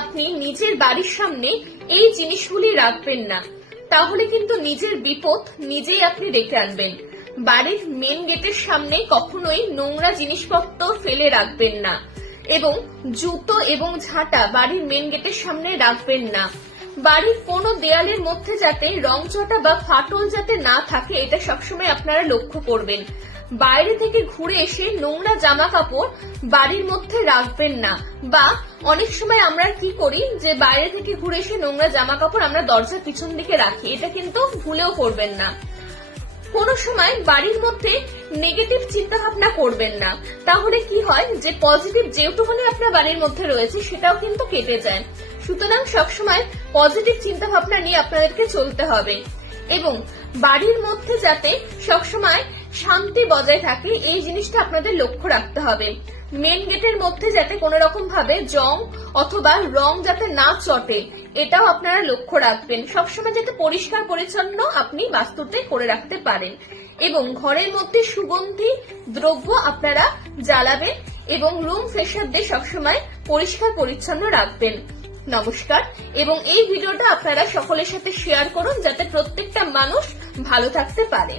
আপনি নিজের বাড়ির সামনে এই জিনিসগুলি রাখবেন না, তাহলে কিন্তু নিজের বিপদ নিজেই আপনি ডেকে আনবেন। বাড়ির মেন গেটের সামনে কখনোই নোংরা জিনিসপত্র ফেলে রাখবেন না, এবং জুতো এবং ঝাঁটা বাড়ির মেন গেটের সামনে রাখবেন না। বাড়ির কোনো দেয়ালের মধ্যে যাতে রংচটা বা ফাটল যাতে না থাকে, এটা সবসময় আপনারা লক্ষ্য করবেন। বাইরে থেকে ঘুরে এসে নোংরা জামা কাপড় বাড়ির মধ্যে রাখবেন না, বা অনেক সময় আমরা কি করি যে বাইরে থেকে ঘুরে এসে নোংরা জামা কাপড় আমরা দরজার পিছন দিকে রাখি, এটা কিন্তু ভুলেও করবেন না। কোনো সময় বাড়ির মধ্যে নেগেটিভ চিন্তা ভাবনা করবেন না, তাহলে কি হয় যে পজিটিভ যেটুকুনি আপনার বাড়ির মধ্যে রয়েছে সেটাও কিন্তু কেটে যায়। সুতরাং সবসময় পজিটিভ চিন্তা ভাবনা নিয়ে আপনাদেরকে চলতে হবে, এবং বাড়ির মধ্যে যাতে সবসময় শান্তি বজায় থাকে এই জিনিসটা আপনাদের লক্ষ্য রাখতে হবে। মেন গেটের মধ্যে যাতে কোনো রকম ভাবে জং অথবা রং যাতে না চটে, এটাও আপনারা লক্ষ্য রাখবেন। সবসময় যাতে পরিষ্কার পরিচ্ছন্ন আপনি বাস্তুতে করে রাখতে পারেন, এবং ঘরের মধ্যে সুগন্ধি দ্রব্য আপনারা জ্বালাবেন, এবং রুম ফ্রেশনার দিয়ে সবসময় পরিষ্কার পরিচ্ছন্ন রাখবেন। নমস্কার, এবং এই ভিডিওটা আপনারা সকলের সাথে শেয়ার করুন যাতে প্রত্যেকটা মানুষ ভালো থাকতে পারে।